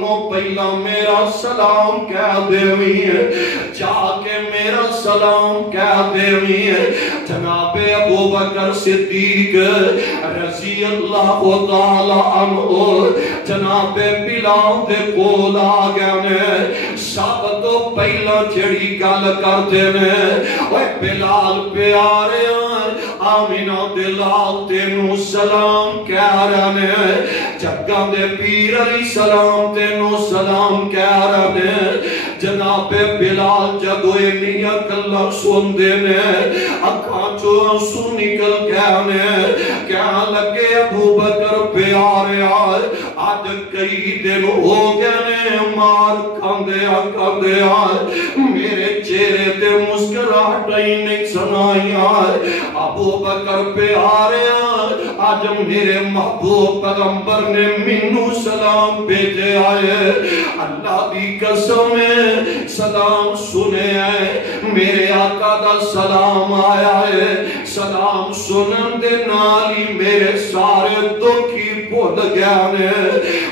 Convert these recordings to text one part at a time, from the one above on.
پہلا میرا سلام کہہ دیویں جا کے میرا سلام کہہ دیویں جناب ابو بکر صدیق رضی اللہ تعالی عنہ جناب بلال دے کول آ گئے نے سب تو پہلا جڑی گل کرتے نے اوے بلال پیارے آمینہ دلال تینوں سلام کہہ رہے نے جگہ دے پیر علی سلام تینوں سلام کہہ رہے نے جناب بلال جدو انہی اکلہ سن دینے اکھاں چو آنسو نکل گیا نے کہاں لگے ابو بکر پیارے آئے آج کئی دن ہو گئے نے مار کھاندے آئے میرے چہرے تے مسکراہٹ ہی نہیں سنائی آئے ابو بکر پیارے آئے آج میرے محبوب پیغمبر نے منو سلام بھیجے آئے اللہ دی قسم سلام سنے آئے میرے آقا دا سلام آیا ہے سلام سنن دے نالی میرے سارے دکھی بھول گیا نے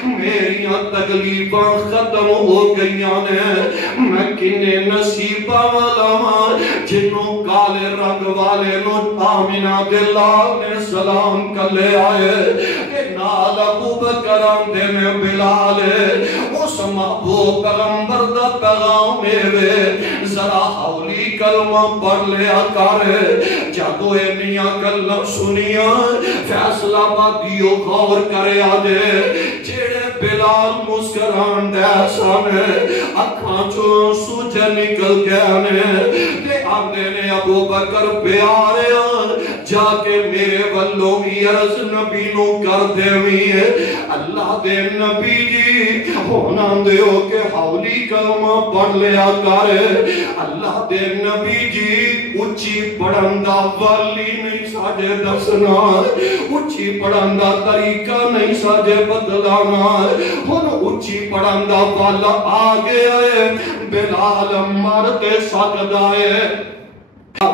میریاں تکلیفاں ختم ہو گئیاں نے میں کنے نصیبہ والا جنوں کالے رنگ والے نو آمینہ دلال نے سلام کر لے آئے کہ نال ابو بکر آمدے میں بلال اس محبوب پیغمبر دا پیغام میں ذرا حولی کلمہ پڑھ لیا کر جادو انیا کلم سنیا فیصلہ بادیو غور کرے آدے جیڑے بلال مسکران دے سانے اکھاں چون سوجہ نکل گیا نے دے آدھے نے ابو بکر پیارے جا کے میرے والوں کی عرض نبی نو کر دے ہوئی اللہ دے نبی جی ہونا دے ہو کہ حولی کلمہ پڑھ لیا کر اللہ دے نبی جی اچھی پڑھندہ والی نہیں ساجے دسنا اچھی پڑھندہ طریقہ نہیں ساجے بدلانا ہن اچھی پڑھندہ والا آگے آئے بلال مرتے سکدائے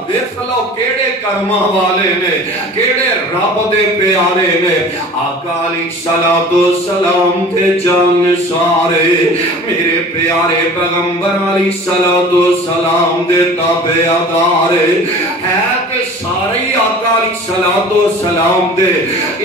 دیکھ لو کیڑے کرمہ والے نے کیڑے رب دے پیارے نے آقا علیہ السلام کے جان سارے میرے پیارے پیغمبر علیہ السلام دے تابعدارے ہے کہ سارے آقا علیہ السلام دے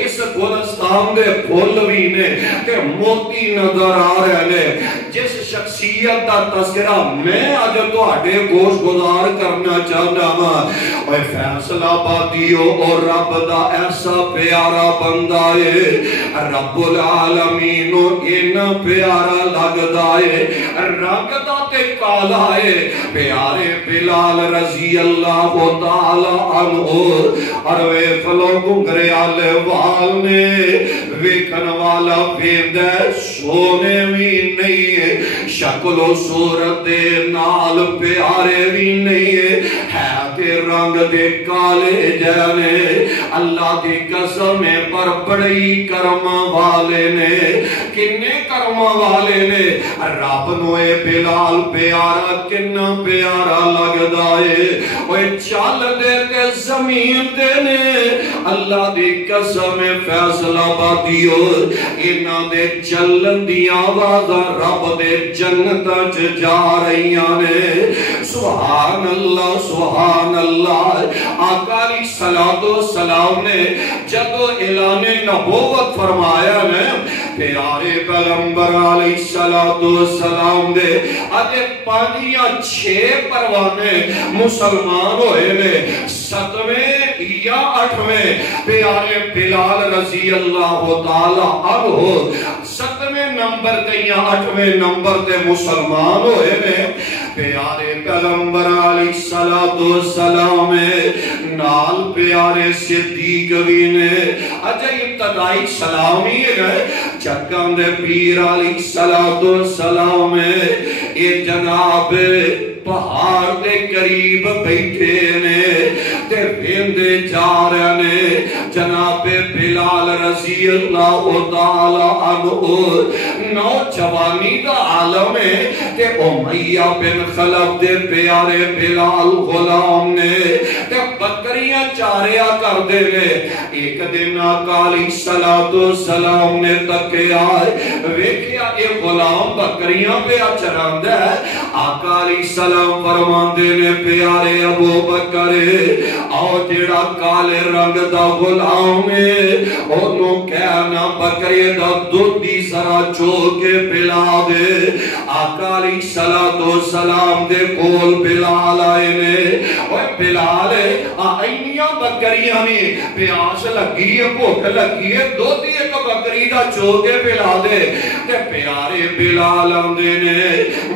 اس گلستان دے پھول بھی نے کہ موتی نظر آ رہے نے جس شخصیت دا تذکرہ میں آج تو آٹے گوش گزار کرنا چاہتا اوے فیصلہ بادیو اور رب دا ایسا پیارا بندہ ہے رب العالمین ان پیارا لگ دائے رنگ دا تے کالا ہے پیارے بلال رضی اللہ تعالی عنہ اور وے فلو گنگرے آلے وال نے ویکن والا پیندے سونے بھی نہیں ہے شکل و صورت نال پیارے بھی نہیں ہے کہ رنگ دے کالے جانے اللہ دی قسم پر بڑی کرم والے نے کنے کرم والے نے رب نوے بلال پیارا کنا پیارا لگ دائے وہ چال دے تے زمین دے نے اللہ دی قسم فیصلہ بادیو انہ دے چلن دی آوازہ رب دے جنتہ جا رہیاں نے سبحان اللہ آقا علیہ السلام نے جدو اعلان نبوت فرمایا نے پیارے پیغمبر علیہ السلام دے آجے 5 یا 6 پروانے مسلمان ہوئے نے 7ویں یا 8ویں پیارے بلال رضی اللہ تعالی عنہ 7ویں نمبر تے یا 8ویں نمبر تے مسلمان ہوئے نے پیارے پیغمبر علیہ السلام نال پیارے صدیق بھی نے اجھے ابتدائی سلامی ہے چکم دے پیر علیہ السلام اے جناب پہاڑ دے قریب بیٹھے نے تے بیندے جا رہے نے جناب بلال رضی اللہ تعالی عنہ نوجوانی دا عالم ہے تے امیہ بن خلف دے پیارے بلال غلام نے تے بکریاں چاریا کر دے لے ایک دن آقا علیہ السلام نے تکے آئے ویکھیا یہ غلام بکریاں پہ چراندہ ہے. آقا علیہ السلام فرماندے نے پیارے ابو بکر اور جڑا کالے رنگ دا غلام ہے انہوں کہنا بکری دا دودھی ذرا چو کے پلا دے. آقا علیہ السلام دے کول بلال آئے نے. اوہ بلال اینیاں بکریاں نے پیاس لگی ہے بھوک لگی ہے دودھی ایک بکری دا چو کے پلا دے. تے پیارے بلال آندے نے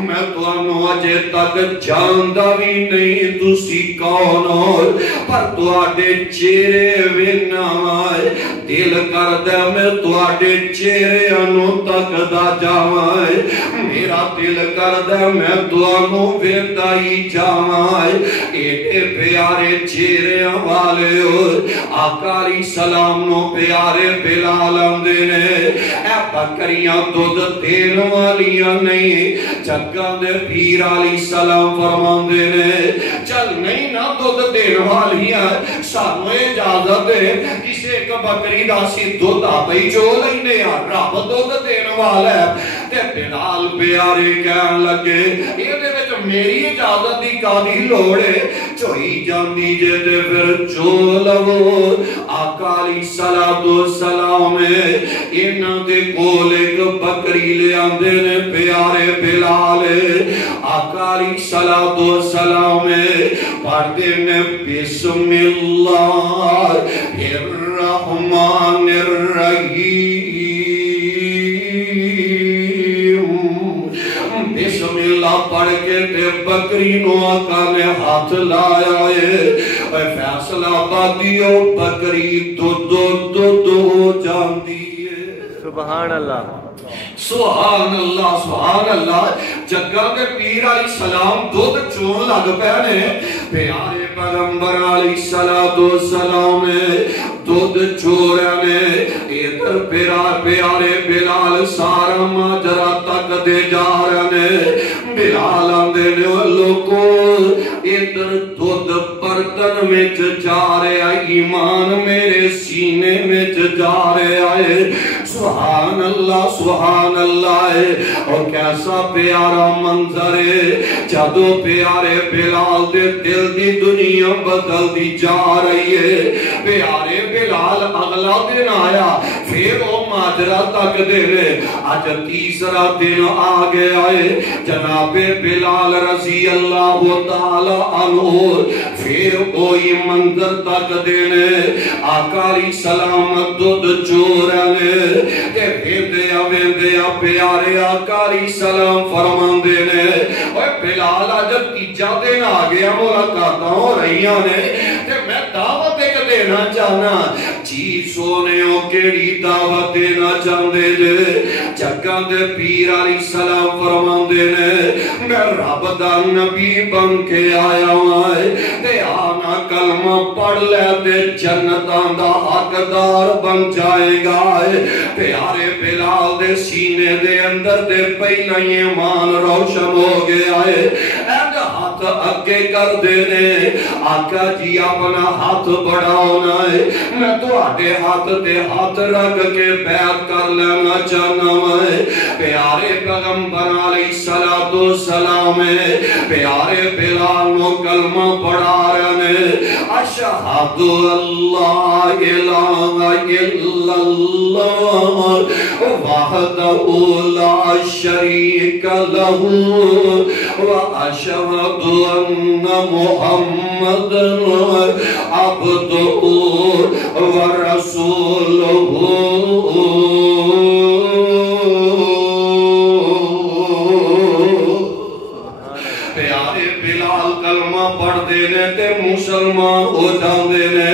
میں تو انہوں اجے تک جاندہ بھی نہیں تسی کون ہو پر تو آڈے چہرے وینا آئے دل کر دے میں تو آڈے چہرے انہوں تک دا جاوائے. میرا دل کر دے میں تو انہوں ویندہ ہی جاوائے. ایڈے پیارے چہرے والے ہو. آقا علیہ السلام نو پیارے بلال آندے نے اے بکریاں دودھ دین والیاں نہیں. جگہ دے پیر علیہ السلام فرماندے نے چل نہیں نہ دودھ دین والیاں سانو اجازت دے کسے ایک بکری دا سی دودھ آپ ہی جو لینے رب دودھ دین والا ہے. تے بلال پیارے کہن لگے یہ دے وچ میری اجازت دی کادی لوڑے چوئی جاندی جے تے پھر چو لو. آقا علیہ السلام انہاں دے کول ایک بکری لے آندے نے پیارے بلال. آقا علیہ السلام پڑھتے نے بسم اللہ الرحمن الرحیم. بسم اللہ پڑھ کے تے بکری نو آقا نے ہاتھ لایا ہے. فیصلہ بادیو بکری دو جاندی ہے. سبحان اللہ سبحان اللہ سبحان اللہ. جگہ کے پیر علیہ السلام دودھ چون لگ پہنے پیارے پیغمبر علیہ السلام دودھ چورنے ادھر پیارے بلال سارا ماجرا تک دے جا رہے. بلال آندے نے لوگو ادھر دودھ برتن میں جا رہے آئے ایمان میرے سینے میں جا رہے آئے. سبحان اللہ سبحان اللہ. اور کیسا پیارا منظر ہے جدو پیارے بلال دے دل دی دنیا بدل دی جا رہی ہے. پیارے بلال اگلا دن آیا پھر وہ ماجرا تک دے آج تیسرا دن آگے آئے. جناب بلال رضی اللہ تعالی عنہ پھر کوئی منظر تک دینے. آقا علیہ السلام دودھ چورنے تے ویندیا پیارے آقا علیہ السلام فرمان دینے اوہ بلال آج تیجا دن آگیا ملاقاتاں ہو رہیاں نے تے میں دعوت ایک دینا چاہنا. جی سونے ہو کیڑی دعوت دینا چاہندے جے. جگہ دے پیر علیہ السلام فرمان دینے میں رب دا نبی بن کے آیا ہوں تے آنا کلمہ پڑھ لے تے جنتاں دا حقدار بن جائے گا. پیارے بلال دے سینے دے اندر دے پہلا ایمان روشن ہو گیا ہے. اے ہاتھ اگے کر دینے آقا جی اپنا ہاتھ بڑھاؤنا ہے. میں تو آٹے ہاتھ تے ہاتھ رکھ کے بیعت کر لینا چاہنا ہے. پیارے پیغمبر علیہ السلام پیارے بلال نو کلمہ پڑھا رہنے اشہد اللہ الہ الا اللہ وحدہ لا شریک لہ واشہد ان محمد عبدہ ورسولہ. پیارے بلال کلمہ پڑھ دینے تے مسلمان ہو جاندے نے.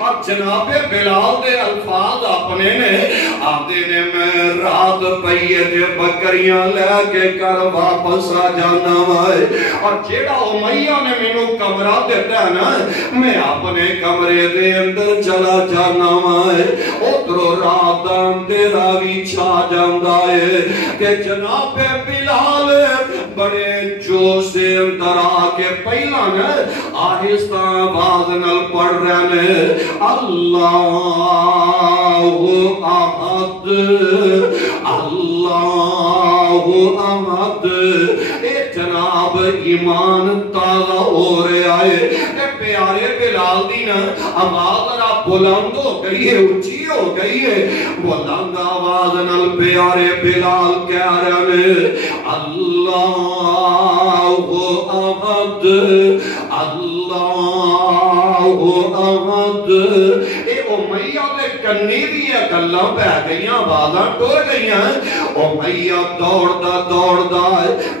اور جناب بلال دے الفاظ اپنے نے آدھے نے میں رات پئیے دے بکریاں لے کے کر واپس آ جانا ہے. اور جیڑا امیہ نے میں نو کمرہ دیتا ہے نا میں اپنے کمرے دے اندر چلا جانا ہے. ادھرو رات اندھیرا بھی چھا جاندا ہے کہ جناب بلال بڑے جو سے اندر آکے پہلا نا آہستہ آواز نل پڑھ رہنے اللہ احد اللہ احد اے جناب ایمان تازہ ہو رہا ہے اے پیارے بلال دی نا آواز ذرا بلند ہو گئی ہے اونچی ہو گئی ہے بلند آواز نال پیارے بلال کہہ رہے ہیں اللہ احد اللہ احد اے امیہ دے کنی دیا گلاں پہ گئیاں آوازاں ٹر گئیاں امیہ دوڑدا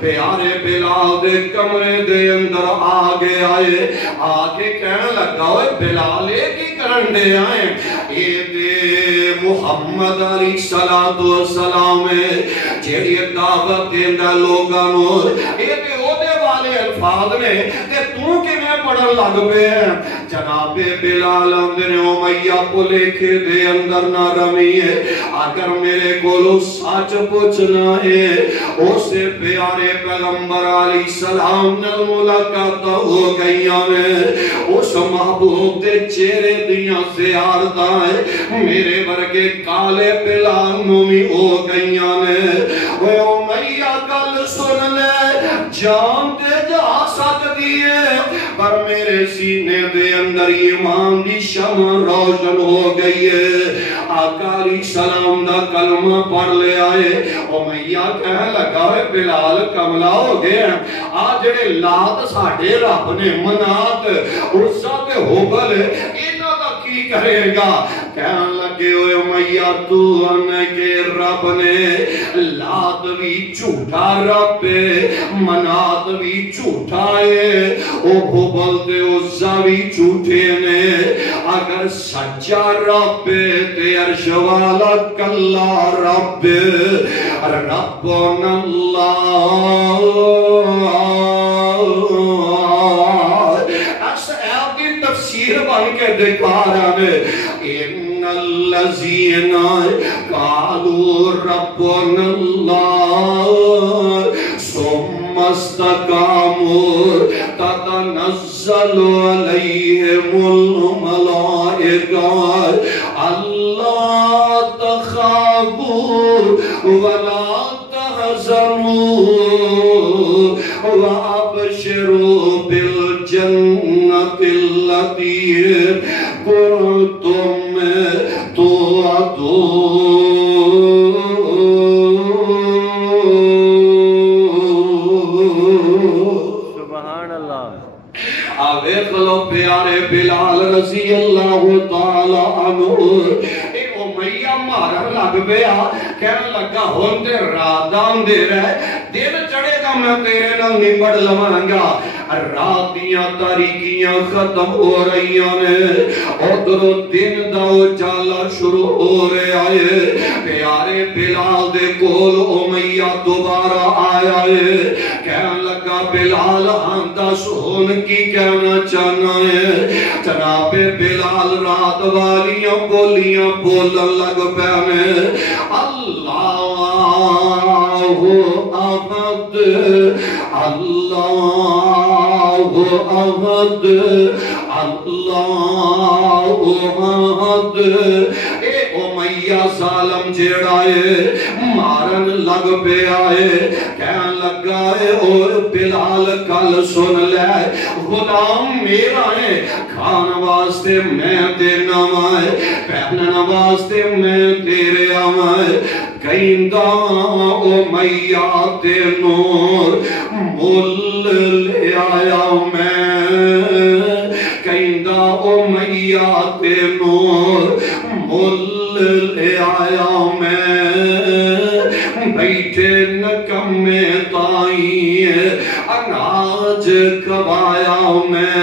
پیارے بلال دے کمرے دے اندر آگے آئے آگے کہنے لگا ہوئے بلال کی کرن دے آئے اے دے محمد علیہ السلام جیڑی دعوت دیندہ لوگانوں اے دے او دے والے الفاظ نے تے تو کی میں پڑھن لگ پہ ہیں جناب بلال اندر امیہ کو لکھے دے اندر نہ رمی ہے اگر میرے کولو سچ پوچھنا ہے اسے پیارے پیغمبر علیہ السلام نال ملاقات ہو گئیاں نے اس محبوب دے چہرے دیاں زیارتاں میرے ورگے کالے بلال نومی ہو گئیاں نے وہ امیہ گل سن لے جان دے جا سکتی ہے پر میرے سینے دے اندر ایمان دی شمع روشن ہو گئی ہے آقا علیہ السلام دا کلمہ پڑھ لے آئے امیہ کہنے لگا ہے بلال کملا ہو گیا آج جڑے لات ساڑھے رب نے منات عزہ تے حبل انہا دا کی کرے گا کہنے لگے ہوئے امیہ تو انہیں کہ رب نے لات بھی جھوٹا رب منات بھی جھوٹا ہے او حبل تے عزہ بھی جھوٹے نے اگر سچا رب تے عرش والا کلا رب ربنا اللہ ایسا ایاب کی تفسیر بن کے دکھا رہا ہے ان الذین قالوا ربنا اللہ ثم استقاموا تتنزل علیہم الملائکہ اللہ تخافوا ولا تحزنوا وابشروا بالجنة التي كنتم توعدون سبحان اللہ آویخ لو پیارے بلال رضی اللہ تعالی عنہ ایک امیہ مارن لگ بیا کہنے لگا ہوندے رادان دے رہے دن چڑے گا میں تیرے نال نبڑ لمانگا رات دیاں تاریکیاں ختم ہو رہی نے ادھر دن دا اجالا شروع ہو رہے آئے پیارے بلال دے کول امیہ دوبارہ آیا ہے کہنے لگا بلال ہندہ سہون کی کہنا چاہنا ہے جناب بلال رات والیاں بولیاں بولن لگ پہنے اللہ احد اللہ احد اللہ احد اے امیہ ظالم جیڑائے مارن لگ پہ آئے کہن لگا ہے اور بلال کل سن لے غلام میرا ہے کھان واسطے میں دینا مائے پہننا واسطے میں تیرے آمائے کہندہ امیہ تے نور مل لے آیا میں کہندہ امیہ تے نور مل لے آیا میں بیٹھے نکمے تائیں اناج کبایا میں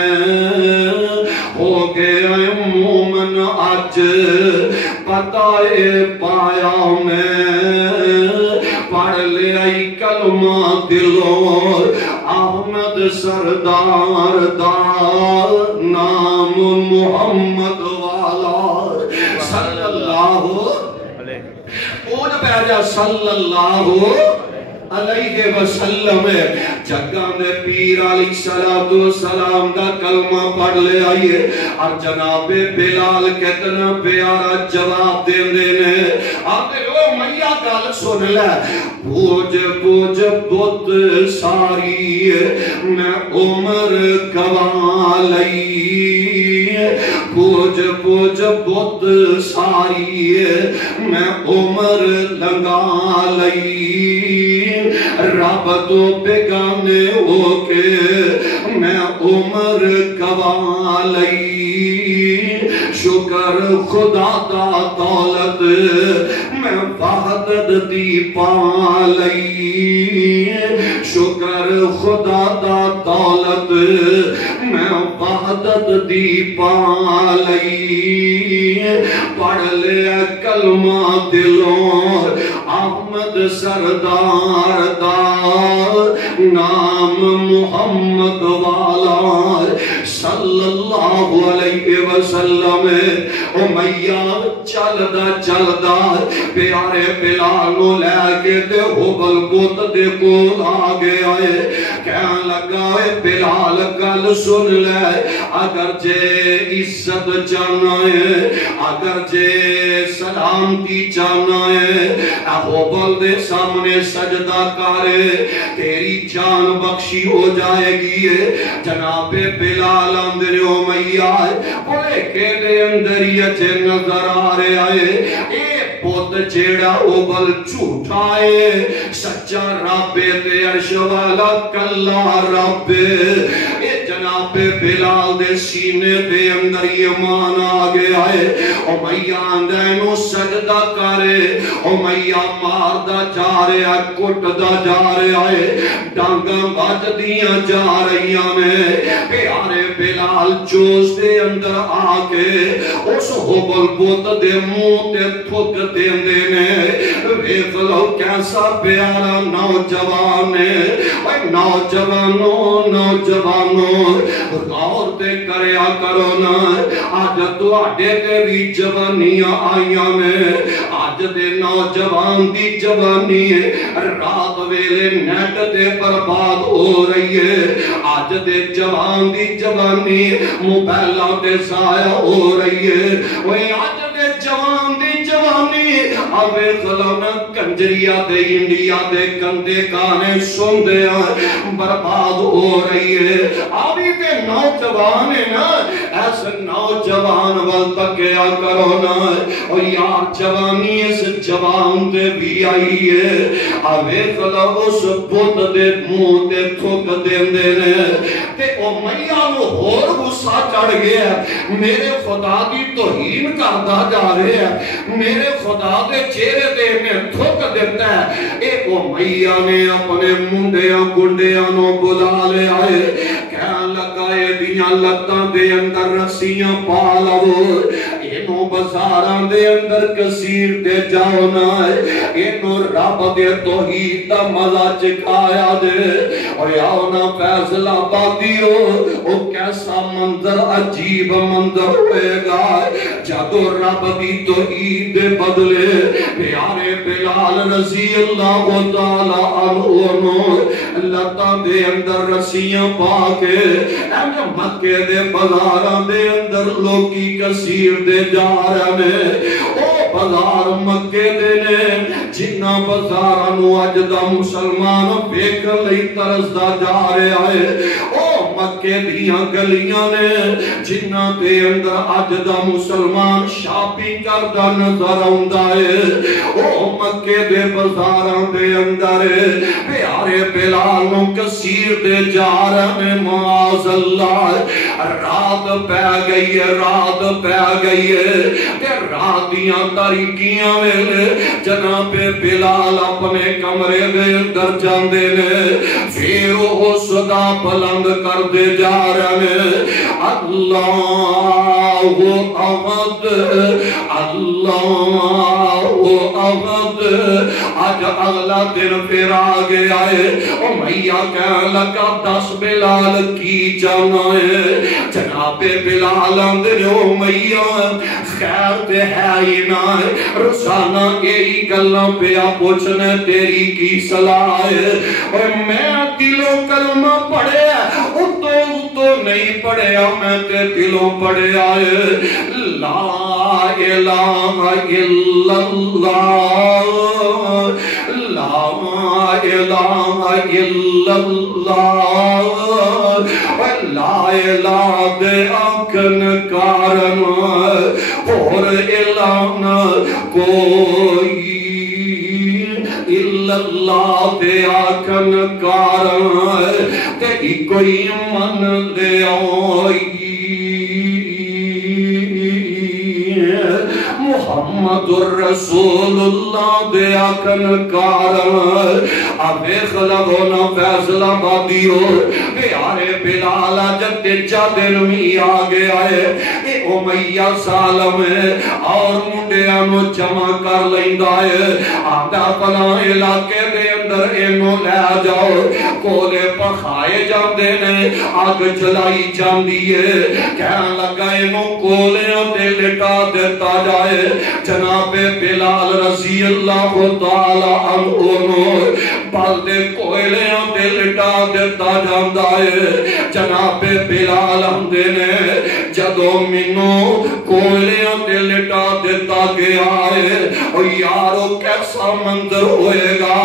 ہو گیا مومن آج پتائے پایا میں پڑھ لے آئی کلمہ دلوں احمد سردار دا نام محمد والا صلی اللہ پوچھ پہ جا صلی اللہ علیہ وسلم جگہ نے پیر علیہ السلام دا کلمہ پڑھ لے آئیے اور جناب بلال کتنا پیارا جواب دے دینے آتے او میاں گل سن لے بوجھ بوجھ بت ساری میں عمر گوا لئی بوجھ بوجھ بت ساری میں عمر لگا لئی رب تو بیگانے ہو کے میں عمر گوا لئی شکر خدا دا دولت میں وحدت دی پا لئی شکر خدا دا دولت میں وحدت دی پا لئی پڑھ لیا کلمہ دلوں احمد سردار دا نام محمد والا صلی اللہ علیہ وسلم امیہ چلدا پیارے بلال نو لے کے دے حبل بت دے کول آگے آئے کہن لگا بلال گل سن لے اگر جے عزت چاہنا ہے اگر جے سلامتی چاہنا ہے حبل دے سامنے سجدہ کرے تیری جان بخشی ہو جائے گی جناب بلال اندر امیہ بولے کہ دے اندر یہ نظر آ رہے آئے اے پوت جیڑا اوبل جھوٹائے سچا رب تے عرش والا کلا رب اے جناب بلال دے سینے دے اندر ایمان آگے آئے امیہ اندینو سجدہ کرے امیہ ماردہ جا رہے آئے کٹدہ جا رہے آئے ڈانگاں بات دیاں جا رہی میں پیارے بلال جوش دے اندر آگے اس حبل بوت دے منہ تے تھک دے دینے ویخ لو کیسا پیارا نوجوان ہے نوجوانوں غور تے کریا کرو نا آج تو آڈے تے بھی جوانیاں آئیاں میں آج دے نوجوان دی جوانی رات ویلے نیٹ تے برباد ہو رہی ہے آج دے جوان دی جوانی موبائلہ تے ضائع ہو رہی ہے وہی آج دے جوان دی جوانی ابے خلونا کنجریہ دے انڈیا دے کندے کانے سن دے برباد ہو رہی ہے آبی دے نوجوان ہے نا ایسے نوجوان والتکیا کرو نا اور یار جوانی اس جوان دے بھی آئی ہے ابے خلو اس بوت دے منہ دے تھوک دے دینے تے او میاں وہ اور غصہ چڑھ گیا میرے خدا دی توہین کردہ جا رہے ہیں میرے خدا دے چہرے دے میں تھوک دیتا ہے ایک وہ میاں نے اپنے مندیاں گنڈیاں نو بلا لے آئے کہاں لگائے دیاں لگتاں دے اندر رسیاں پالا وہ اینو بزاراں دے اندر کثیر دے جاؤ نہ اینو رب دے توحید دا مزہ چکایا دے اور یاؤ نہ فیصلہ بادی ہو او کیسا منظر عجیب منظر ہوئے گا جب رب دی توحید بدلے پیارے بلال رضی اللہ تعالی عنہ لتاں دے اندر رسیاں پاکے ایم مکے دے بازاراں دے اندر لوکی کثیر دے جا رہے ہیں او بازار مکے دے نے جنہ بازاراں نو اجدہ مسلمان بیک لئی ترسدہ جا رہے آئے او مکے دیاں گلیاں نے جنہ دے اندر اجدہ مسلمان شاپی کردہ نظر آندائے او مکے دے بازاراں دے اندر پیارے بلال نو کثیر دے جا رہے ہیں معاذ اللہ رات پہ گئی ہے رات پہ گئی ہے کہ راتیاں تاریکیاں میں جناب بلال اپنے کمرے دے اندر جاندے نے پھر وہ صدا بلند کر دے جا رہے ہیں اللہ احمد اللہ احمد آج اگلا دن پھر آ گیا ہے امیہ کہنے لگا 10 بلال کی جانا ہے جناب بلال اندر امیہ خیر دے ہے ہی نہ روزانہ یہی گلاں پیا پوچھنے تیری کی صلاح ہے اور میں دلوں کلمہ پڑھے اتو نہیں پڑھے میں تے دلوں پڑھے آئے لا الہ الا اللہ لا الہ الا اللہ لا الہ دے آکن کارن اور الہ کوئی الا اللہ دے آکن کارن تے کوئی من دے آئی محمد الرسول اللہ دے آکن کارن ابے خلقونا فیصلہ بادیو پیارے بلال جب تیجا دن میں آگے آئے اے امیہ سالم اور منڈیانو جمع کر لیندہ ہے آدھا پلا علاقے دے اندر انہوں لے جاؤ کولے پخائے جان دینے آگ جلائی جان دیئے کہنے لگا انہوں کولے دے لٹا دیتا جائے جناب بلال رضی اللہ تعالیٰ عنہ بالدے کوئلے دے لٹا دیتا جاندہ ہے جناب بلال اندے نے جدو منو کوئلے دے لٹا دیتا گیا ہے اور یارو کیسا منظر ہوئے گا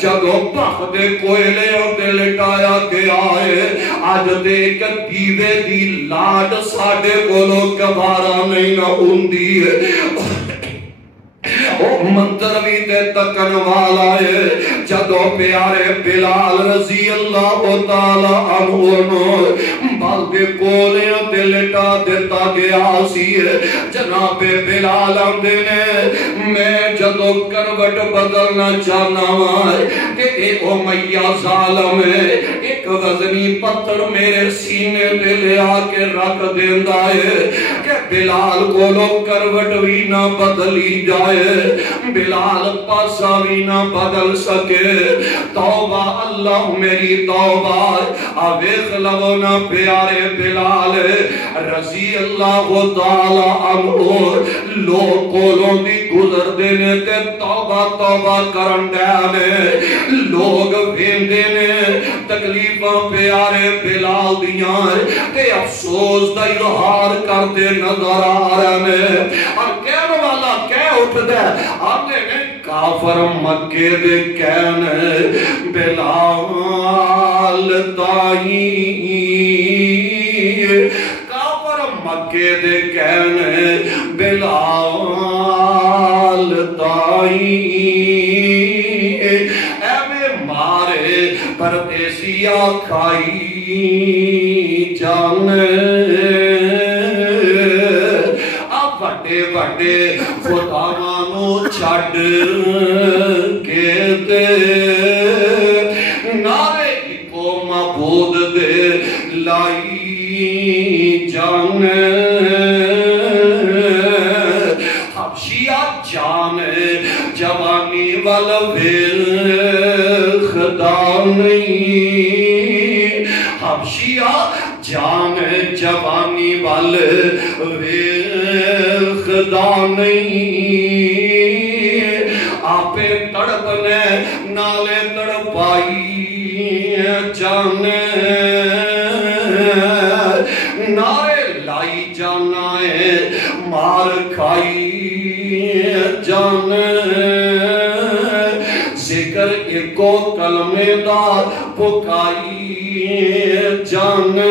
جدو بخ دے کوئلے دے لٹایا گیا ہے آج دیکھ دیوے دی لاڈ ساڑے بولو کبھارا نہیں نہ ہوندی ہے منظر بھی دے تکن والا ہے جدو پیارے بلال رضی اللہ تعالیٰ عنہ بلکہ کولیاں دے لٹا دیتا گیا سی جناب بلال نے میں جدو کروٹ بدلنا چاہنا ہے کہ اے امیہ ظالم ہے ایک وزنی پتھر میرے سینے دے لے آ کے رکھ دیندہ ہے کہ بلال کو لوگ کروٹ بھی نہ بدلی جائے بلال پاسا بھی نہ بدل سکے توبہ اللہ میری توبہ آویخ لگونا پیارے بلال رضی اللہ تعالیٰ عنہ لوگ کولوں دی گزر دینے تے توبہ توبہ کرن دینے لوگ بھین دینے تکلیفاں پیارے بلال دیاں تے افسوس دا اظہار کرتے نظر آ رہے اور کہنے والا کہہ اٹھ دے آنے نے کافر مکے دے کہنے بلال تائی کافر مکے دے کہنے بلال تائی اے میں مارے پردیسیا کھائی جانے اب بڑے بڑے خداوانو چھڑ کے دے نارے کو معبود دے لائی جانے حبشیہ جانے جوانی والوے خدا نہیں حبشیہ جانے جوانی والوے خدا نہیں آپے تڑپنے نالے تڑپائی جانے نارے لائی جانا ہے مار کھائی جانے ذکر ایکو کلمے دار پکائی جانے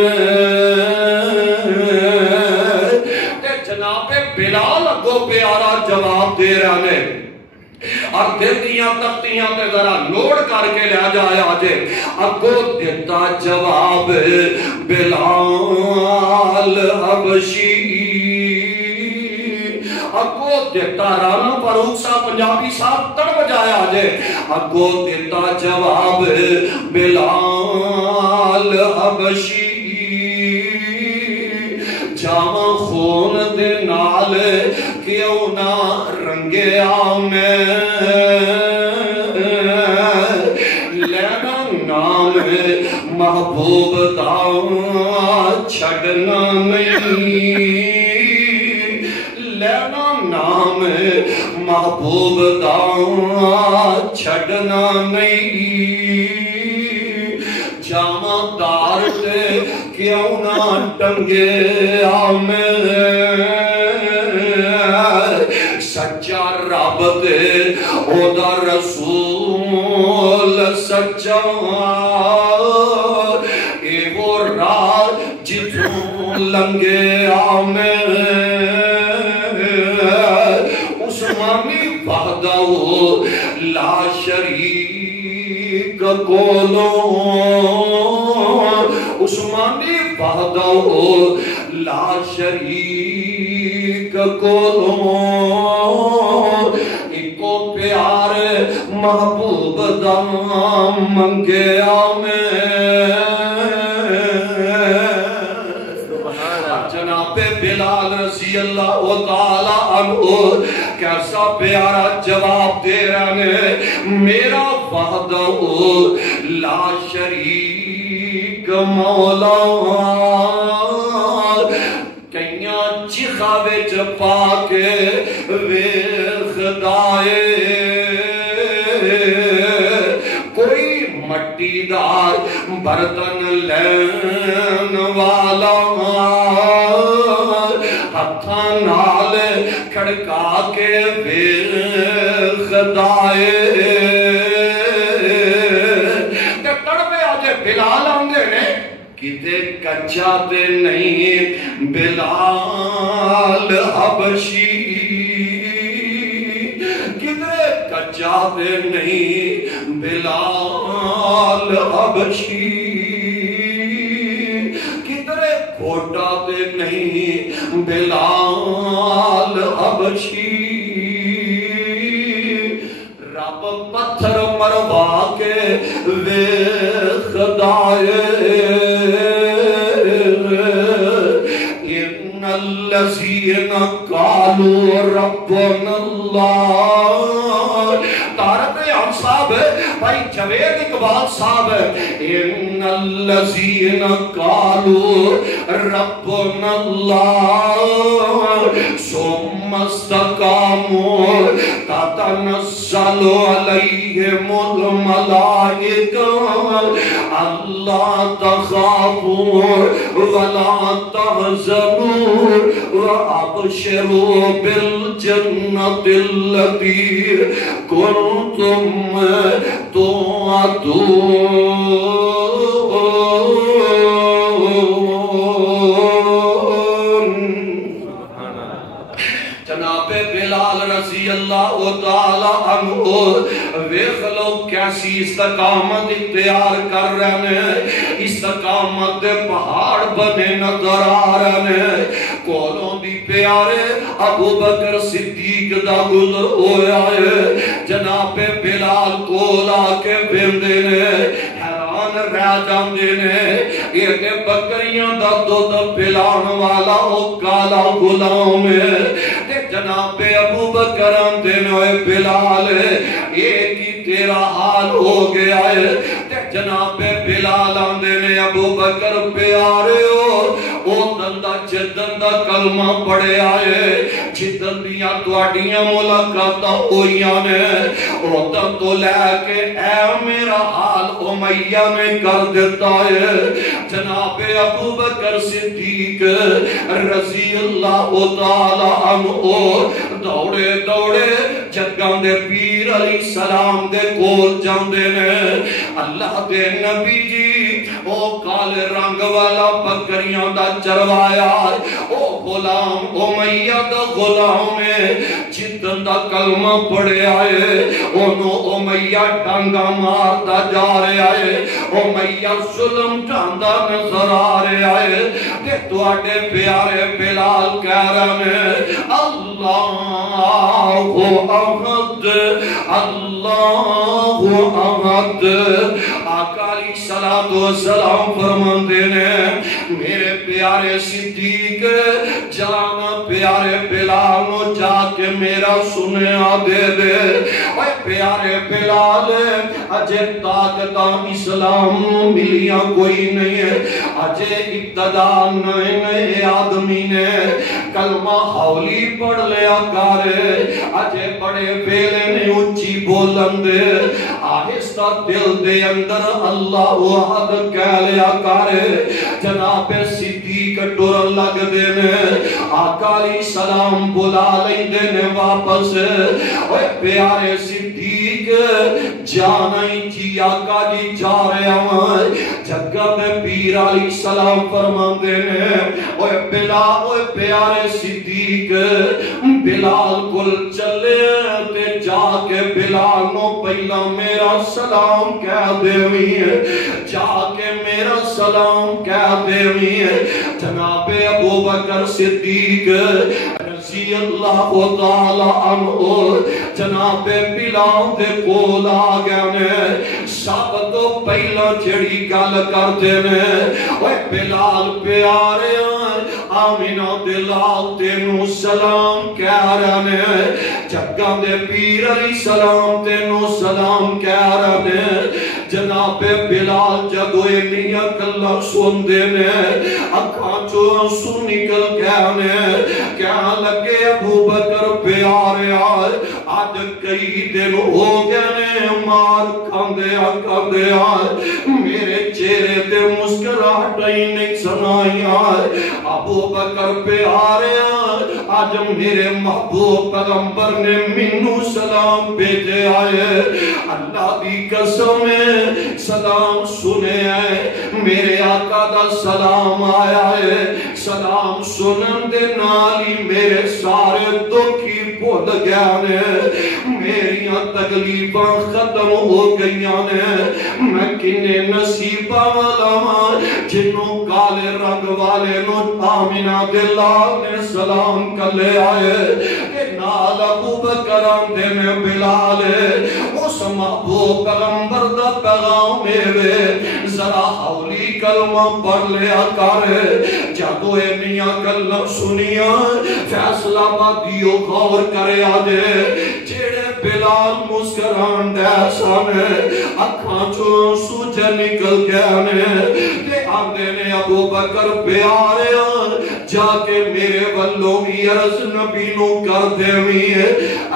جناب بلال کو پیارا جواب دے رہے اور دیتیاں تختیاں تے ذرا نوٹ کر کے لیا جائے آجے اگو دیتا جواب بلال حبشی اگو دیتا رانا فاروق صاحب پنجابی صاحب تڑپ جائے آجے اگو دیتا جواب بلال حبشی جامع خون دے نال کیوں نہ رنگے آمیں نام محبوب دا چھڑنا نہیں لینا نام محبوب دا چھڑنا نہیں جامع دار تے کیوں نہ ٹنگے آمیں سچا رب تے او دا رسول سچا اے وہ راہ جتوں لنگے آمیں عثمانی وحدہ لا شریک کولو عثمانی وحدہ لا شریک کولو ایکو پیار محبوب دا منگیا میں جناب بلال رضی اللہ تعالیٰ عنہ کیسا پیارا جواب دے رہے میرا وحدہ لا شریک مولا کئیاں چیخاوے چپا کے ویخ دائے کوئی مٹی دار برتن لین والا ہتھا نال کھڑکا کے ویخ دائے تے تڑپے آجے بلال آندے نے کتے کچھا تے نہیں بلال حبشی کتے کچھا تے نہیں بلال حبشی کتے کھوٹا تے نہیں بلال حبشی رب پتھر مروا کے ویخ دائے ان الذین قالوا ربنا اللہ تارت عام صاحب بھائی جوید اقبال صاحب ان الذین قالوا ربنا اللہ ثم استقاموا تتنزل علیہم الملائکہ اللہ تخافوا ولا تحزنوا وابشروا بالجنة التي كنتم توعدون جناب بلال رضی اللہ تعالی عنہ ویخ لو کیسی استقامت اختیار کر رہے ہیں استقامت دے پہاڑ بنے نظر آ رہے ہیں کولوں دی پیارے ابو بکر صدیق دا گزر ہویا ہے جناب بلال کولا کے بندے نے حیران رہ جاندے نے یہ بکریاں دا دودھ پلان والا او کالا غلام ہے جناب ابو بکر آندے نے بلال ایک ہی تیرا حال ہو گیا ہے جناب بلال آندے نے ابو بکر پیارے ہو او دندہ جدندہ کلمہ پڑے آئے جدندیاں تواڈیاں ملاقاتہ ہوئیاں نے او دن تو لے کے اے میرا حال امیہ میں کر دیتا ہے جناب ابو بکر صدیق رضی اللہ تعالی عنہ دوڑے دوڑے جگاں دے پیر علیہ السلام دے کول جاندے نے اللہ دے نبی جی او کالے رنگ والا بکریاں دا چروایا او غلام امیہ دا غلام ہے جتن دا کلمہ پڑے آئے انہوں امیہ ٹانگا مارتا جا رہے آئے امیہ ظلم ٹاندہ نظر آ رہے آئے تے تو آٹے پیارے بلال کہہ رہے ہیں اللہ احد اللہ احد آقا علیہ السلام فرماندے نے میرے پیارے صدیق جانا پیارے بلال نو جا کے میرا سنیا دے دے پیارے بلال اجے طاقت اسلام ملیاں کوئی نہیں ہے، اجے ابتدا نئے نئے آدمی نے کلمہ ہولی پڑھ لیا کر، اجے بڑے بیلے نے اونچی بولند آہستہ دل دے اندر اللہ احد کہہ لیا کر، جناب صدیق ٹر لگ دینے، آقا علیہ السلام بلا لیں دینے واپس، اوے پیارے صدیق جانائی جی آقا جی جا رہے ہیں، جگہ میں پیر علیہ السلام فرمان دینے، اوے بلال اوے پیارے صدیق بلال کل چلے تے جا کے بلال نو پہلا میرا سلام کہہ دیوی ہے، جا کے میرا سلام کہہ دیوی ہے، جناب ابو بکر صدیق رضی اللہ تعالی عنہ جناب بلال دے کول آ گئے نے، سب تو پہلا جڑی گل کرتے نے، اوے بلال پیارے آمینہ دلال تینو سلام کہہ رہے نے، جگہ دے پیر علیہ السلام تینو سلام کہہ رہے نے، جناب بلال جدوے میاں کلہ سن دینے، اکھاں چوں سو نکل گئے کہاں لگے ابو بکر پیارے آئے، آج کئی دن ہو گئے مار کھاندے آئے، میرے چہرے تے مسکراہٹ ہی نہیں سنائی آئے، ابو بکر پیارے آئے، آج میرے محبوب پیغمبر نے منو سلام بھیجے آئے، اللہ دی قسم سلام سنے آئے، میرے آقا دا سلام آیا ہے، سلام سنن دے نالی میرے سارے دکھی بھول گیا نے، میریاں تکلیفاں ختم ہو گئیاں نے، میں کنے نصیبہ والا جنوں کالے رنگ والے نو آمینہ دلال نے سلام کر لے آئے، کہ نال ابو بکر آندے میں بلال اس محبوب پیغمبر دا پیغام میرے ذرا حولی کلمہ پڑھ لیا کر، جادو میاں کلمہ سنیا فیصلہ بادیو غور کرے آدے، جیڑے بلال مسکران دے سانے اکھاں چوں سوجے نکل گئے نے آدھے نے ابو بکر پیارے جا کے میرے والوں بھی عرض نبی نو کر دے ہوئے،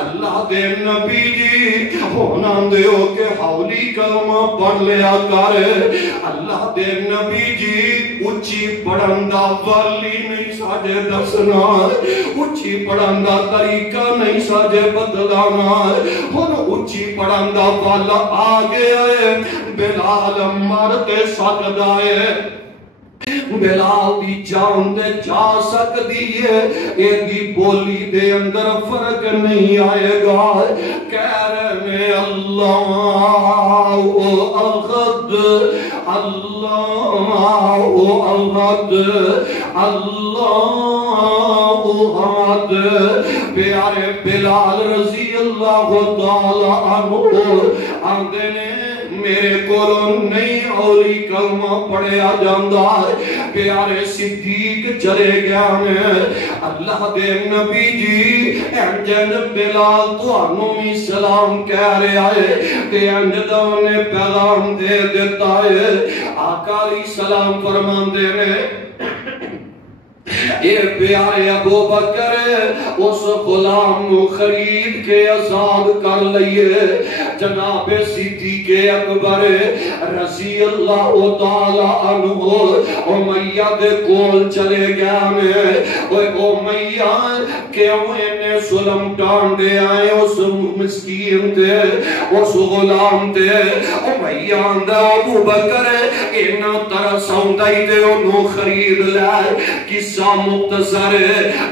اللہ دے نبی جی ہونا دے ہو کہ حولی کلمہ پڑھ لیا کر، اللہ دے نبی جی اچھی پڑھندہ والی نہیں ساجے دسنا، اچھی پڑھندہ طریقہ نہیں ساجے بدلانا، ہن اچھی پڑھندہ والا آگے آئے، بلال مرتے سکتا ہے، بلال دی جان دے جا سکتی ہے، ایدی بولی دے اندر فرق نہیں آئے گا، کہہ رہے اللہ احد اللہ احد اللہ احد، پیارے بلال رضی اللہ تعالی عنہ آندے نے میرے کو نہیں اولی کلمہ پڑھیا جاندہ، پیارے صدیق چلے گیا میں، اللہ دے نبی جی انجن بلال تو انہوں سلام کہہ رہے آئے، کہ انجدہ نے پیغام دے دیتا ہے، آقا علیہ السلام فرمان دے رہے، اے پیارے ابو بکر اس غلام نو خرید کے آزاد کر لئیے، جناب صدیق اکبر رضی اللہ تعالی عنہ امیہ دے کول چلے گیا میں، امیہ کیوں انہیں ظلم ڈانڈے آئے اس مسکین تے اس غلام تے، امیہ اندہ ابو بکر انہا ترس ہوندائی دے انہوں خرید لائے، قصہ مختصر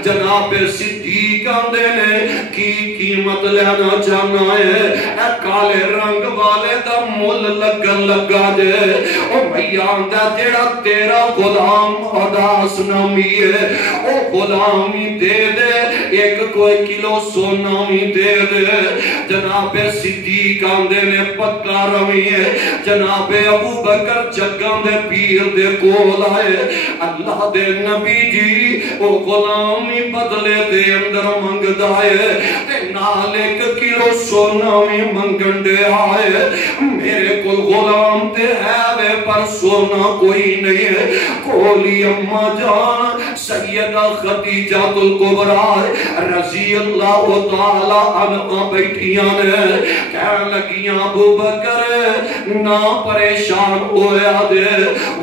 جناب صدیق آندے نے کی قیمت لینا چاہنا ہے، اے کالے رنگ والے دا مول لگا دے، او آندا جیڑا تیرا غلام اداس نامی ہے او غلامی دے دے ایک کوئی کلو سونا بھی دے دے جناب صدیق آندے نے پکا روی ہے جناب ابو بکر جگاں دے پیر دے کول آئے اللہ دے نبی جی او غلامی بدلے دے اندر منگ دائے تے نال ایک کلو سونا بھی منگن دے آئے میرے کل غلام تے ہے وے پر سونا کوئی نہیں ہے کولی اماں جان سیدہ خدیجہ الکبریٰ رضی اللہ تعالی عنہ بیٹھیاں نے کہنے لگیاں ابو بکر نہ پریشان ہویا دے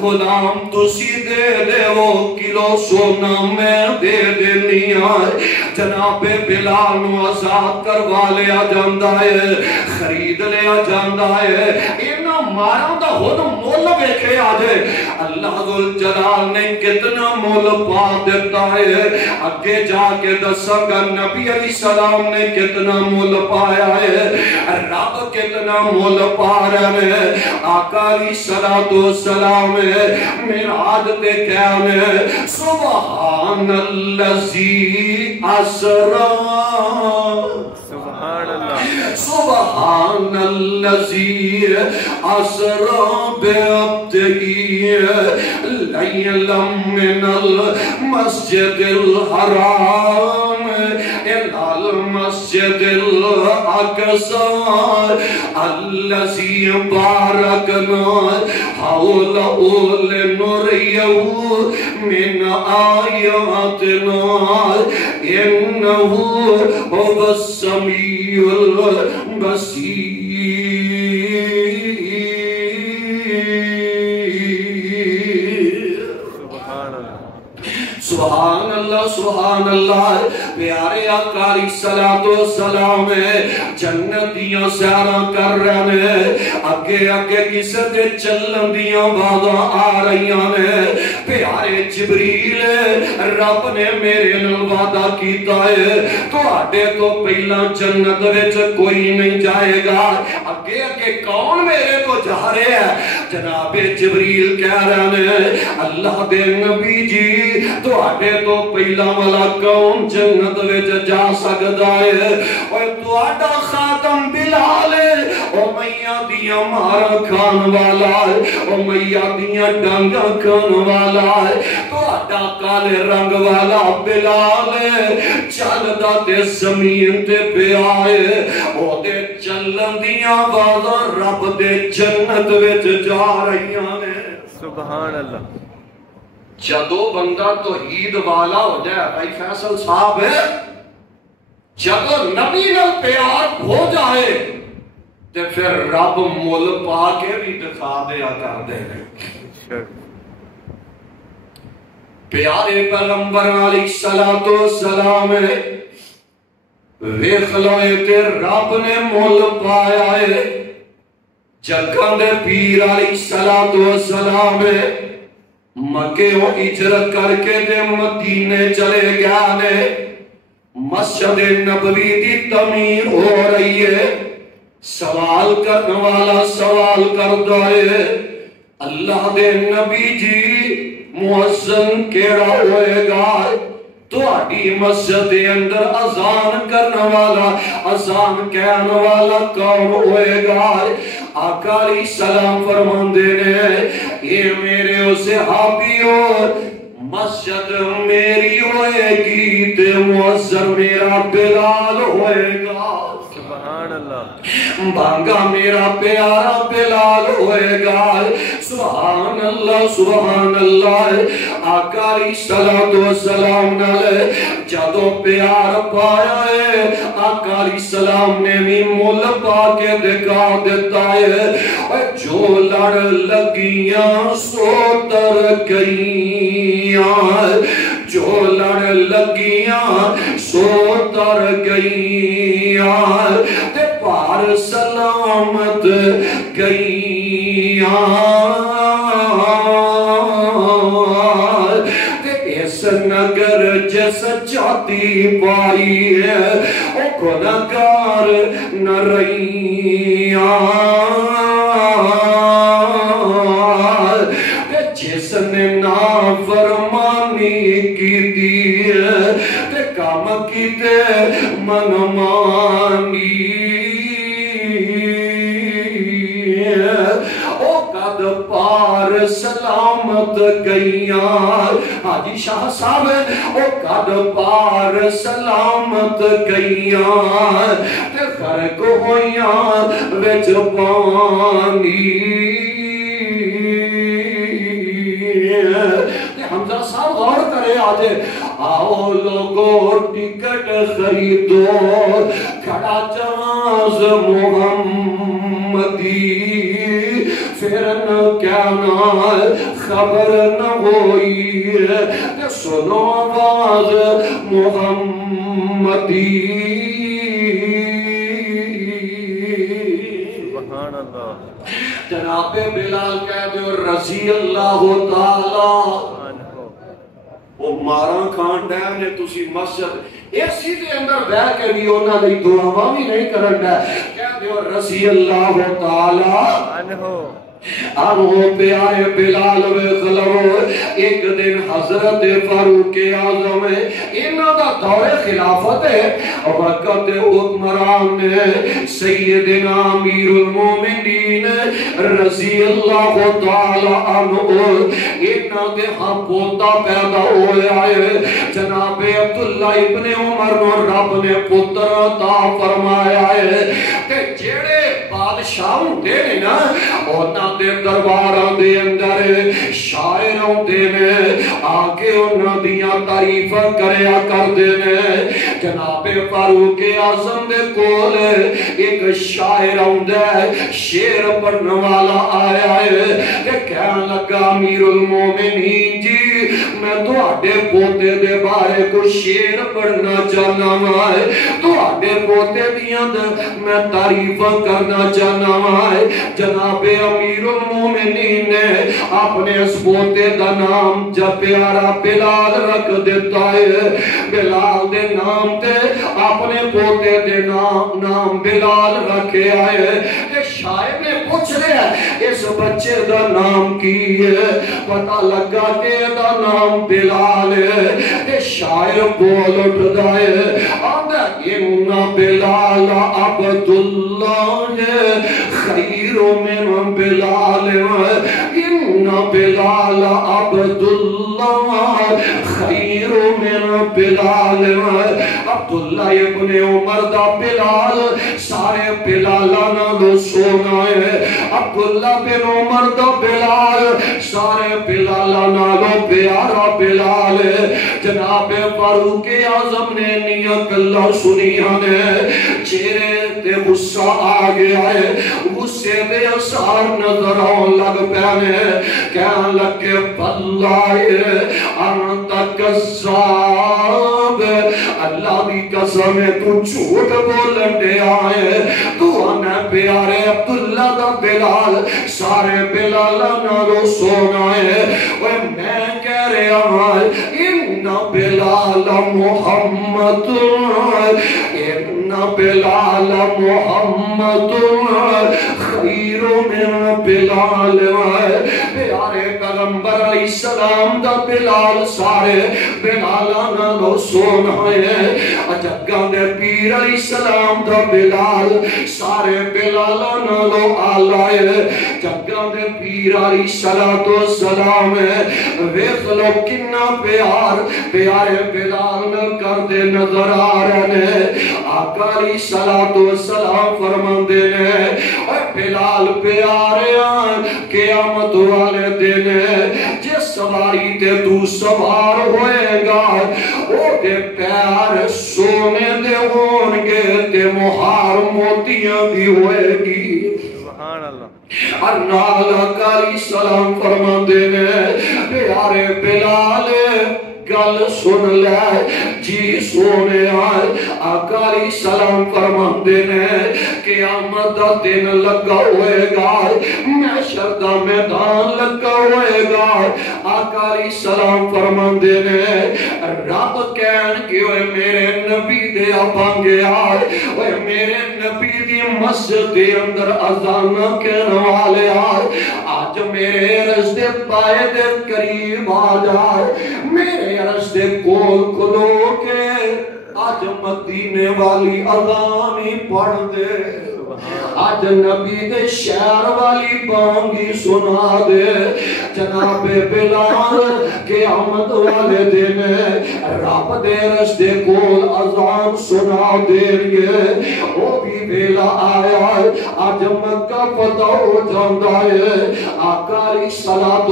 غلام تسی دے دے وہ کلو سونا میں دے دینی آئے جناب بلال نو آزاد کروا لیا جاندہ ہے خرید لیا جاندہ ہے اینا مارا دا خود مول بیکھے آجے اللہ ذوالجلال نے کتنا مول پا دیتا ہے اگے جا کے دسا گا نبی علیہ السلام نے کتنا مول پایا ہے رب کتنا مول پا رہے ہیں آقا علیہ السلام معراج تے کہنے سبحان اللذی اسرا سبحان اللذی اسرا بعبدہی لیلا من المسجد الحرام الى المسجد الاقصى الذي باركنا حوله لنريه من آياتنا إنه هو السميع البصير سبحان اللہ سبحان اللہ پیارے آقا علیہ السلام جنتیاں سیارہ کر رہے ہیں اگے اگے کسے دے چلن دیاں وعدہ آ رہیاں نے پیارے جبریل رب نے میرے نال وعدہ کیتا ہے تو آڈے تو پہلا جنت وچ کوئی نہیں جائے گا اگے اگے کون میرے کو جا رہے ہیں جناب جبریل کہہ رہے ہیں اللہ دے نبی جی تو آڈے تو پہلا والا کون جنت وچ جا سکدا ہے اوے تو آڈا خاتم بلال او میاں دیاں مارا کھان والا او میاں دیاں ڈانگا کھان والا تو آڈا کالے رنگ والا بلال چلدا تے زمین تے پہ آئے او دے چلن دیاں والا رب دے جنت وچ جا رہیاں نے سبحان اللہ جدو بندہ توحید والا ہو جائے بھائی فیصل صاحب ہے جدو نبی نال پیار ہو جائے تو پھر رب مول پا کے بھی دکھا دیا کر دے گا پیارے پیغمبر علیہ السلام ویکھ لوئے تے رب نے مول پایا ہے جگہ دے پیر علیہ السلام مکے ہو ہجرت کر کے دے مدینے چلے گیا نے مسجد نبوی دی تعمیر ہو رہی ہے سوال کرنے والا سوال کرتا ہے اللہ دے نبی جی مؤذن کیڑا ہوئے گا تو آڈی مسجد دے اندر اذان کرنے والا اذان کہنے والا کون ہوئے گا آقا علیہ السلام فرمان دینے یہ میرے صحابیوں مسجد میری ہوئے گی تے مؤذن میرا بلال ہوئے گا سبحان اللہ بانگا میرا پیارا بلال ہوئے گا سبحان اللہ آقا علیہ السلام نالے جدو پیار پایا ہے آقا علیہ السلام نے بھی مول پا کے دکھا دیتا ہے جو لڑ لگیاں سو تر گئیاں جو لڑ لگیاں سو تر گئیاں تے پار سلامت گئیاں تے اس نگر جس جاتی پائی ہے او گناہگار نہ رہیاں جس نے نافرمانی کی دی تے کام کیتے منمانی او قد پار سلامت گئیاں حاجی شاہ صاحب او قد پار سلامت گئیاں تے غرق ہویاں وچ پانی حمزہ صاحب غور کرے آجے آؤ لوگو ٹکٹ خریدو کھڑا جواز محمدی پھر نہ کیا نہ خبر نہ ہوئی سنو آواز محمدی سبحان اللہ جناب بلال کہہ دے رضی اللہ تعالیٰ وہ ماراں کھان ڈیم نے تسی مسجد اسی دے اندر بیٹھ کے بھی انہاں دی دعاواں بھی نہیں کرن ڈے کہہ دے رضی اللہ تعالیٰ آنو پہ آئے بلال و خلو ایک دن حضرت فاروق اعظم انہاں دا دور خلافت ہے وقت حکمران سیدنا امیر المومنین رضی اللہ تعالی عنہ انہاں دے ہاں پوتا پیدا ہویا ہے جناب عبداللہ ابن عمر نو رب نے پتر عطا فرمایا ہے کہ جیڑے بادشاہ ہوندے نے نا انہاں دے درباراں دے اندر شاعر ہوندے نے آکے انہاں دیاں تعریفاں کریا کردے نے جناب فاروق اعظم دے کول ایک شاعر ہوندا ہے شعر پڑھن والا آیا ہے تے کہن لگا امیر المومنین جی میں تہاڈے پوتے دے بارے کچھ شعر پڑھنا چاہنا وا تہاڈے پوتے دیاں میں تعریفاں کرنا چاہنا وا جناب امیر المومنین نے اپنے اس پوتے دا نام جب پیارا بلال رکھ دیتا ہے بلال دے نام تے اپنے پوتے دے نام بلال رکھے آئے کہ شاعر نے پوچھ رہے ہیں اس بچے دا نام کی ہے پتہ لگا کہ دا نام بلال ہے کہ شاعر بول اٹھ دائے آدھا انہا بلال عبداللہ خیر من بلال انہا بلال عبداللہ خیر من بلال عبداللہ ابن عمر دا بلال سارے بلالانا دو سونا ہے عبداللہ بن عمر دا بلال سارے بلالانا دو پیارا بلال جناب فاروق اعظم نے نیت اللہ سنیاں نے چہرے تے غصہ آگیا ہے غصے دے اثار نظر آن لگ پیانے کہاں لگے باللہ انتا کذاب اللہ دی قسم تو جھوٹ بولن دے آئے تو انا پیارے عبداللہ دا بلال سارے بلالانا دو سونا ہے میں کہہ رہے آئے انہا بلال محمد انہا بلال محمد خیر من بلال پیارے پیغمبر علیہ السلام دا بلال سارے بلالانا دو سونا ہے جگہ دے پیر علیہ السلام دا بلال سارے بلالانا دو آلائے جگہ دے پیر علیہ السلام ہے ویخ لو کنہ پیارے بلال میں کردے نظر آ رہے ہیں آقا علیہ السلام فرمان دینے اے بلال پیارے آن قیامت والے دینے جس سواری تے تو سوار ہوئے گا او دے پیار سونے دے ہونگے تے مہار موتیاں بھی ہوئے گی سبحان اللہ ارنال آقا علیہ السلام فرمان دینے پیارے بلال گل سن لے جی سونے آئے آقا علیہ السلام فرمان دینے قیامت دا دن لگا ہوئے گا محشر دا میدان لگا ہوئے گا آقا علیہ السلام فرمان دینے رب کہن کہ اوے میرے نبی دے آبانگے آئے اوے میرے نبی دی مسجد دے اندر اذان کہنے والے آئے آج آج میرے عرش دے پائے دے قریب آ جائے میرے عرش دے کول کھلو کے آج مدینے والی اذان ہی پڑھ دے آج نبی دے شہر والی بانگی سنا دے جناب بلال قیامت والے دن رب دے عرش دے کول اذان سنا دیں گے وہ بھی ویلا آیا آج مکہ فتح ہو جاندہ ہے آقا علیہ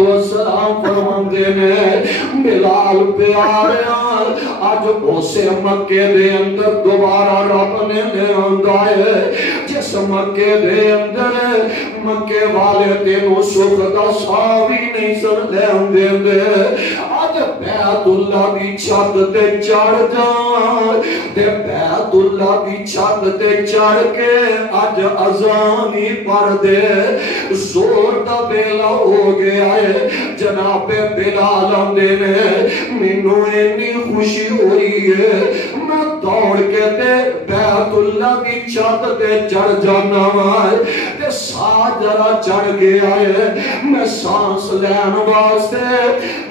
السلام فرماندے نے بلال پیارے آج اسے مکے دے اندر دوبارہ رب نے لے آندہ ہے جس مکے دے اندر مکے والے تینوں سکھ دا ساوی نہیں سر لے آندے دے آج بیت اللہ دی چھت تے چڑھ جا تے بیت اللہ دی چھت تے چڑھ کے آج اذان ہی پڑھ دے زور دا بیلا ہو گیا ہے جناب بلال آندے نے مینوں اتنی خوشی ہوئی ہے میں دوڑ کے تے بیت اللہ دی چھت تے چڑھ جانا تے سا جرا چڑھ گیا ہے میں سانس لین واسطے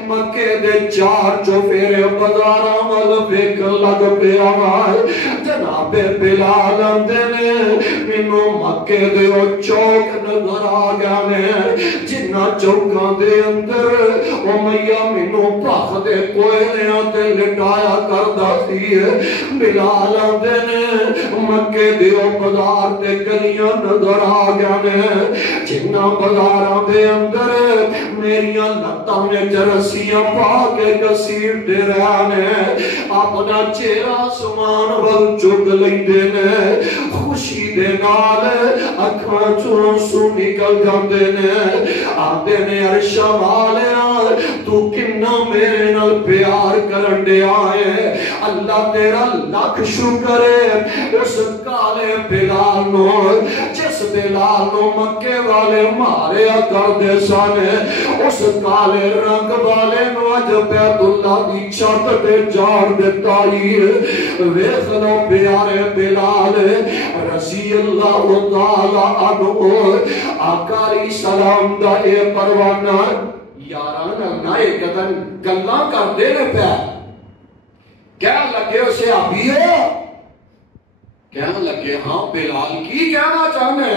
مکے دے چار چوفیرے بازاراں ول ویکھ لگ پیا جناب بلال آندے نے مینوں مکے دے او چوک نظر آ گیا نے جنہ چوکاں دے اندر او میاں مینوں بھخ دے کوئلیاں تے لٹایا کردا سی بلال آندے نے مکے دے او بازار تے گلیاں نظر آ گیا نے جنہ بازاراں دے اندر میریاں لتاں وچ رسیاں پا کے گھسیٹ دے رہے نے اپنا چہرہ سمان ول چک لیندے نے خوشی دے نال اکھاں چوں سو نکل جاندے نے آندے نے عرش والے تو کنا میرے نال پیار کرن دے آئے اللہ تیرا لاکھ شکر ہے اس کالے بلال نو جس بلال نو مکے والے مارے کر دے سانے اس کالے رنگ والے نو اج بیت اللہ دی چھت تے جان دیتا ہی ویکھ لو پیارے بلال رضی اللہ تعالی عنہ آقا علیہ السلام دا اے پروانہ یاراں نائے گدن گلاں کر دے نے پیا کہنے لگے اسے ابھی ہو کہنے لگے ہاں بلال کی کہنا چاہنے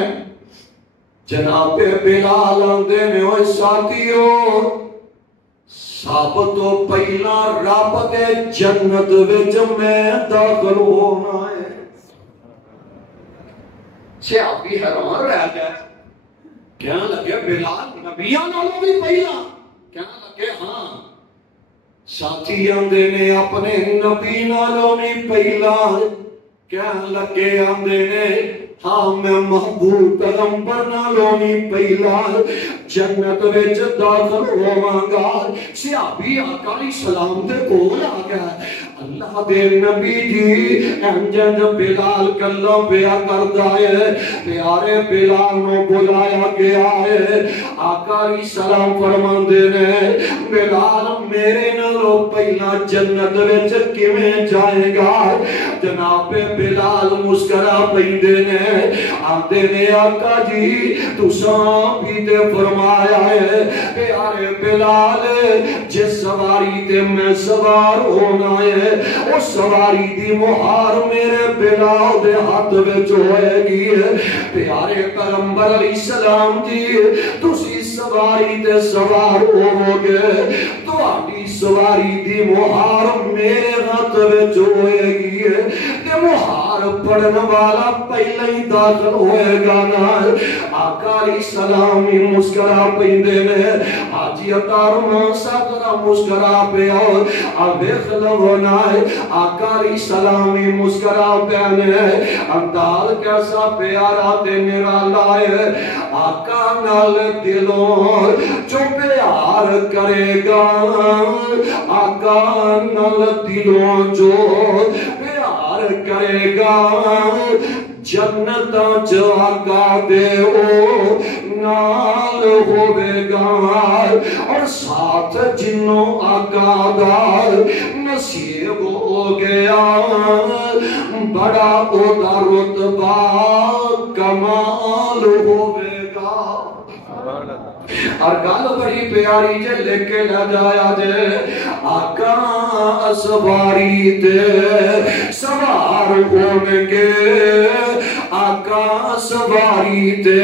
جناب بلال آندے نے اوے ساتھیو سب تو پہلا رب دے جنت وچ میں داخل ہونا ہے صحابی حیران رہ گئے کہنے لگے بلال نبیاں نالوں بھی پہلا کہنے لگے ہاں ساتھی آندے نے اپنے نبی نالوں بھی پہلا کہنے لگے آندے نے ہاں میں محبوب پیغمبر نالوں بھی پہلا جنت وچ داخل ہوواں گا صحابی آقا علیہ السلام دے کول آ گیا اللہ دے نبی جی انجن بلال کلوں پیا کردا ہے پیارے بلال نو بلایا گیا ہے آقا علیہ السلام فرماندے نے بلال میرے نالوں پہلا جنت وچ کیویں جائے گا جناب بلال مسکرا پیندے نے آندے نے آقا جی تساں بھی تے فرمایا ہے پیارے بلال جس سواری تے میں سوار ہونا ہے اس سواری دی مہار میرے بلال دے ہاتھ وچ ہوئے گی پیارے پیغمبر علیہ السلام جی تسی سواری تے سوار ہو گے تہاڈی سواری دی مہار میرے ہاتھ وچ ہوئے گی تے مہار پڑھن والا پہلے ہی داخل ہوئے گا نا آقا علیہ السلام ہی مسکرا پیندے نے حاجی عطار صدرہ مسکرا پہ اور ویکھ لو نا آقا علیہ السلام ہی مسکرا پینے اندال کیسا پیارا تے میرا لائے آقا نال دلوں جو پیار کرے گا آقا نال دلوں جو پیار کرے گا جنت جاگا دے او نال ہوئے گا اور ساتھ جنوں آقا دار نصیب ہو گیا بڑا اودا رتبہ کمال ہوئے گا اور گل بڑی پیاری جے لکھ کے نہ جایا جے آقا اسواری تے سوار ہونگے آقا سواری تے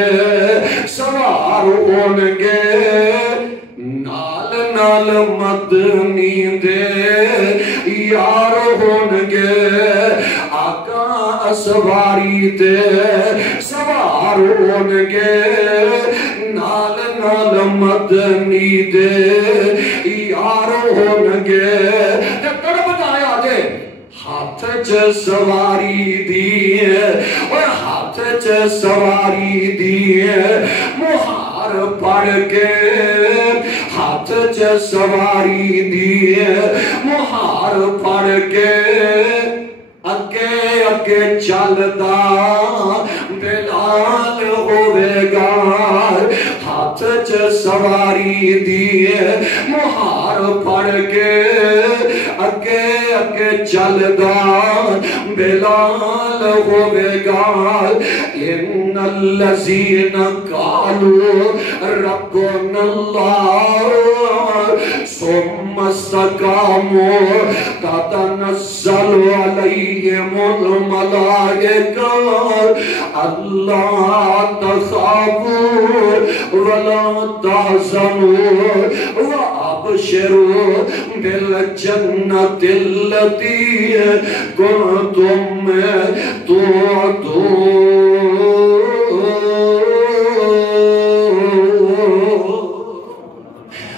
سوار ہونگے نال نال مدنی دے یار ہونگے آقا سواری تے سوار ہونگے نال نال مدنی دے یار ہونگے تے تڑپ جایا جے ہاتھ چ سواری دی اور ہاتھ چ سواری دی مہار پڑھ کے ہاتھ چ سواری دی مہار پڑھ کے اگے اگے چلدا بلال ہوے گا ہاتھ چ سواری دی مہار پڑھ کے اگے اگے چلدا بلال ہوے گا ان الذین قالوا ربنا اللہ ثم استقاموا تتنزل علیہم الملائکہ الا تخافوا ولا تحزنوا وابشروا بالجنۃ التي كنتم توعدون۔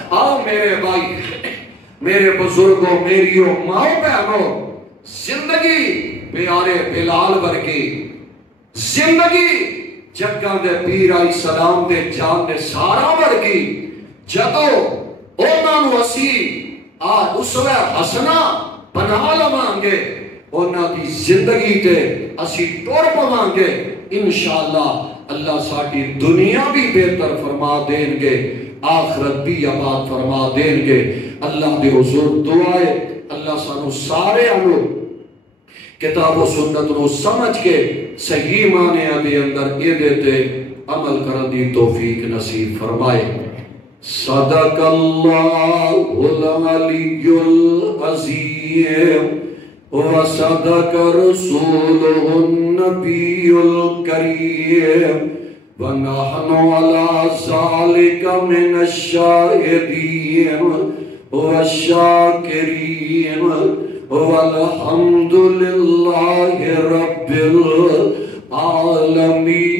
آؤ میرے بھائی، میرے بزرگوں، میریوں، ماں بہنوں، زندگی پیارے بلال ورگی زندگی جگہ دے پیر علیہ السلام دے جان دے سارا ورگی جدو اونا نو اسی اسوہ حسنہ بنا لوانگے اونا دی زندگی تے اسی ٹور پوانگے انشاءاللہ اللہ ساڑھی دنیا بھی بہتر فرما دیں گے آخرت بھی آباد فرما دیں گے۔ اللہ دے حضور دعائے اللہ سانو سارے انو کتاب و سنت نو سمجھ کے صحیح معنی دے اندر اے دیتے عمل کرن دی توفیق نصیب فرمائے۔ صدق اللہ العلی العظیم وصدق رسولہ النبی الکریم ونحن علی ذالک من الشاہدین والشاکرین والحمد للہ رب العالمین۔